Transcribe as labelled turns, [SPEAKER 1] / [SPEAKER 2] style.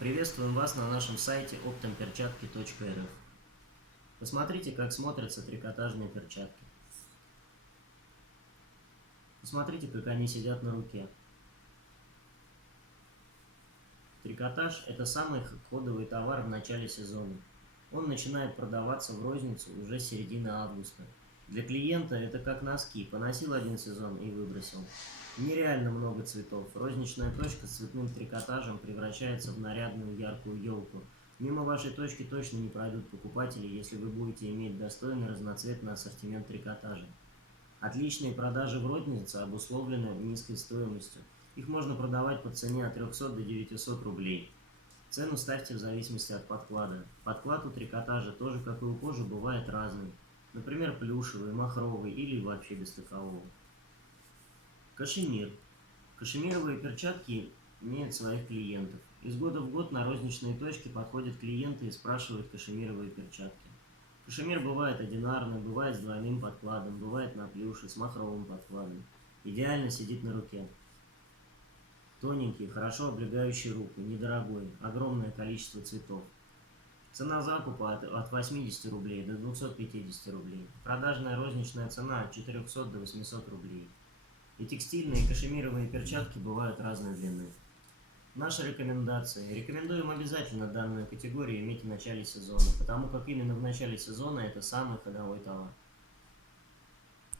[SPEAKER 1] Приветствуем вас на нашем сайте optomperчатки.рф. Посмотрите, как смотрятся трикотажные перчатки. Посмотрите, как они сидят на руке. Трикотаж – это самый ходовый товар в начале сезона. Он начинает продаваться в розницу уже с середины августа. Для клиента это как носки. Поносил один сезон и выбросил. Нереально много цветов. Розничная точка с цветным трикотажем превращается в нарядную яркую елку. Мимо вашей точки точно не пройдут покупатели, если вы будете иметь достойный разноцветный ассортимент трикотажа. Отличные продажи в рознице обусловлены низкой стоимостью. Их можно продавать по цене от 300 до 900 рублей. Цену ставьте в зависимости от подклада. Подклад у трикотажа тоже, как и у кожи, бывает разный. Например, плюшевый, махровый или вообще без такового. Кашемир. Кашемировые перчатки имеют своих клиентов. Из года в год на розничные точки подходят клиенты и спрашивают кашемировые перчатки. Кашемир бывает одинарный, бывает с двойным подкладом, бывает на плюше, с махровым подкладом. Идеально сидит на руке. Тоненький, хорошо облегающий руку, недорогой, огромное количество цветов. Цена закупа от, от 80 рублей до 250 рублей. Продажная розничная цена от 400 до 800 рублей. И текстильные и кашемировые перчатки бывают разной длины. Наши рекомендации. Рекомендуем обязательно данную категорию иметь в начале сезона, потому как именно в начале сезона это самый ходовой товар.